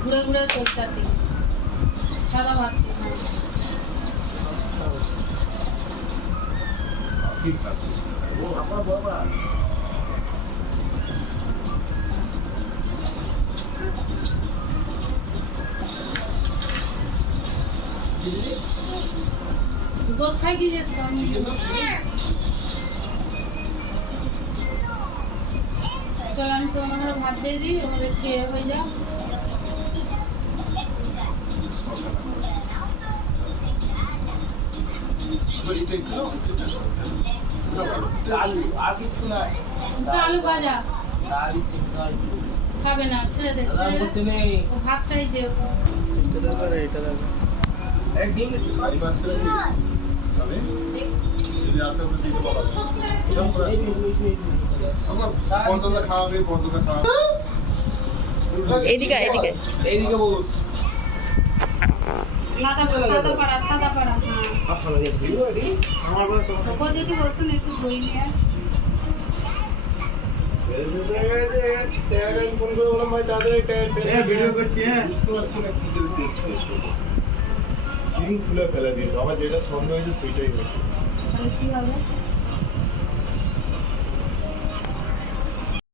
ঘুরে ঘুরে তরকারি সাদা ভাত ঠিক আছে ও আমার বাবা গোস খাই কি যে চল আমি তোমার ভাত দিয়ে দিই ওখানে খেয়ে হয়ে যাও আলু ভাজা খাবে না ছেড়ে দে ও ভাতটাই দে এদিকে এদিকে এইদিকে বস সাদা পাড়া আসলে যে ভিডিও এডি আমার বড় তো তো যদি বলতো না একটু বই নিয়ে ভিডিও করছি হ্যাঁ খুলে ফেলে দিয়েছে আমার যেটা সন্দেহ হয়েছে সেটাই হয়েছে তাহলে কি হবে